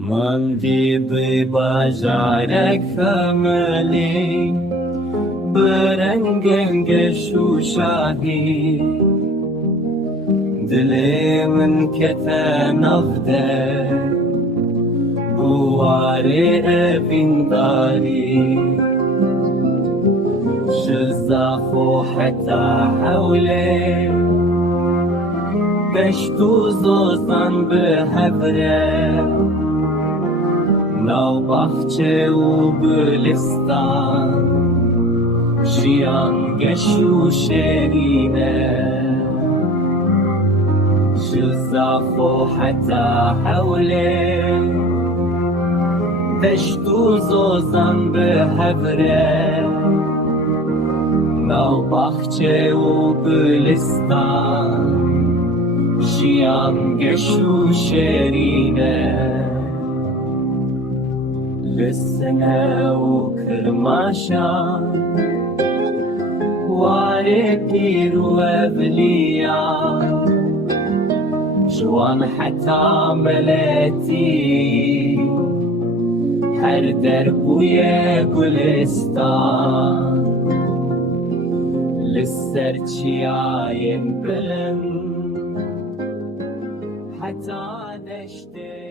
ماندی بی باجارک فهملی برنگنگش و شاهی دلی من کته نفده بواری ابین داری شزاخو حتى حولي بشتو زوزن بهبره نو بخچه و بلستان شیان گشو شرینه شزاخو حتى حولي بشتو زوزن بهبره نو بخچه و بلستان شیان گشو شرینه لسنه و کرماشان واری پیر و ابلیان جوان حتی ملتی هر دربوی گلستان لسر چیایم بلند حتی دشته